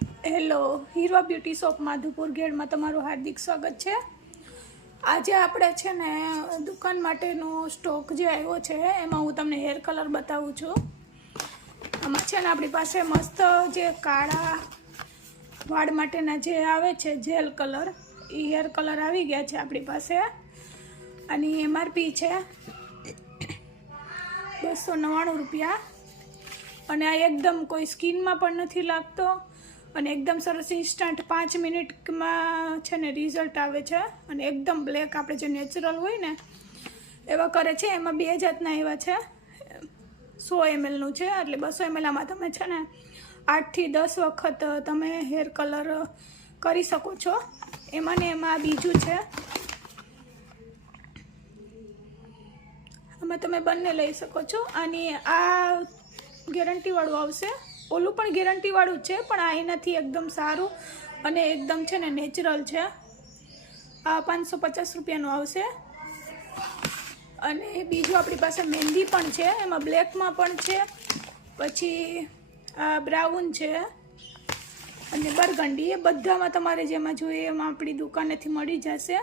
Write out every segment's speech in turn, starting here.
Hello, હીરવા beauty shop Madhupur ગેડમાં તમારું હાર્દિક સ્વાગત છે। આજે આપણે છે ને દુકાન માટેનો સ્ટોક જે આવ્યો છે એમાં હું તમને હેર કલર બતાવું છું। આમાં છે ને આપણી પાસે મસ્ત જે કાળા વાળ માટેના જે આવે છે જેલ કલર, એ હેર કલર આવી ગયા છે આપણી પાસે। આની એમઆરપી છે 299 રૂપિયા અને આ એકદમ કોઈ સ્કિનમાં પણ નથી લાગતો અને એકદમ સરસ ઇન્સ્ટન્ટ 5 મિનિટમાં છે ને રિઝલ્ટ આવે છે અને એકદમ બ્લેક આપણે જે નેચરલ હોય ને એવા કરે છે। એમાં 2 જાતના એવા છે, 100 mlનું છે એટલે 200 ml આમાં તમે છે ને 8 થી 10 વખત તમે હેર કલર કરી શકો છો। એમાં ને એમાં બીજું છે, આમાં તમે બંને લઈ શકો છો। આની આ ગેરંટીવાળું આવશે, ઓલું પણ ગેરંટીવાળું છે પણ આ એનાથી એકદમ સારું અને એકદમ છે ને નેચરલ છે। આ 550 રૂપિયાનું આવશે। અને બીજું આપણી પાસે મહેંદી પણ છે, એમાં બ્લેકમાં પણ છે, પછી આ બ્રાઉન છે અને બરગંડી, એ બધામાં તમારે જેમાં જોઈએ એમાં આપણી દુકાનેથી મળી જશે।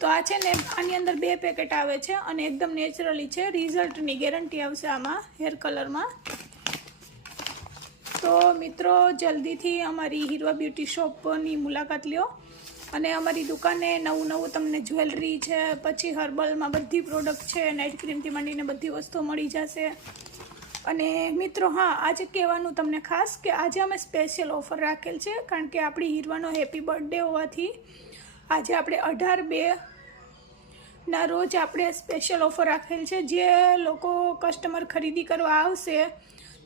તો આ છે ને આની અંદર 2 પેકેટ આવે છે અને એકદમ નેચરલી છે, રિઝલ્ટની ગેરંટી આવશે આમાં હેર કલરમાં। તો મિત્રો જલ્દીથી અમારી હીરવા બ્યુટી શોપની મુલાકાત લ્યો અને અમારી દુકાને નવું તમને જ્વેલરી છે, પછી હર્બલમાં બધી પ્રોડક્ટ છે, નાઇટ ક્રીમથી માંડીને બધી વસ્તુઓ મળી જશે। અને મિત્રો હા, આજે કહેવાનું તમને ખાસ કે આજે અમે સ્પેશિયલ ઓફર રાખેલ છે, કારણ કે આપણી હીરવાનો હેપી બર્થડે હોવાથી આજે આપણે 18/2 ના રોજ આપણે સ્પેશિયલ ઓફર રાખેલ છે। જે લોકો કસ્ટમર ખરીદી કરવા આવશે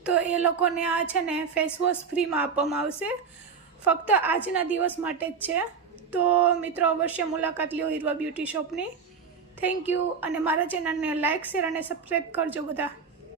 તો એ લોકોને આ છે ને ફેસ વોશ ફ્રીમાં આપવામાં આવશે, ફક્ત આજના દિવસ માટે જ છે। તો મિત્રો અવશ્ય મુલાકાત લ્યો હીરવા બ્યુટી શોપની। થેન્ક યુ અને મારા ચેનલને લાઇક, શેર અને સબસ્ક્રાઈબ કરજો બધા।